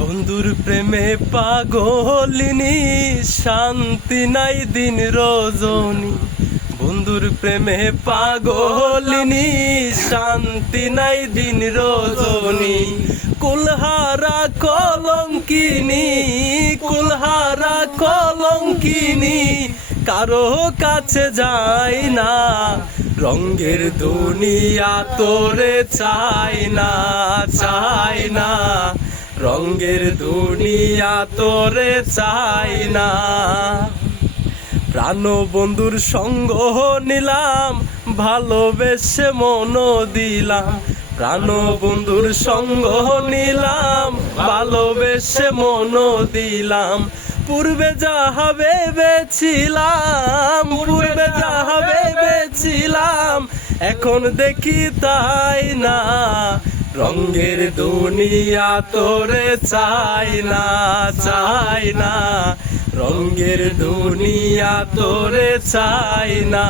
বন্ধুর প্রেমে পাগলিনী, শান্তি নাই দিন রজনী। বন্ধুর প্রেমে পাগলিনী, শান্তি নাই দিন রজনী। কুলহারা কলঙ্কিনী, কুলহারা কলঙ্কিনী, কারো কাছে যায় না। রঙের দুনিয়া তোরে চায় না, চায় না। রঙের দুনিয়া তোরে চাই না। প্রাণ বন্ধুর সঙ্গ নিলাম, ভালোবেসে মন দিলাম। প্রাণ বন্ধুর সঙ্গ নিলাম, ভালোবেসে মন দিলাম। পূর্বে যাহা ভেবেছিলাম, পূর্বে যাহা ভেবেছিলাম, এখন দেখি তাই না। রঙের দুনিয়া তোরে চাই না, চাই না। রঙের দুনিয়া তোরে চাই না।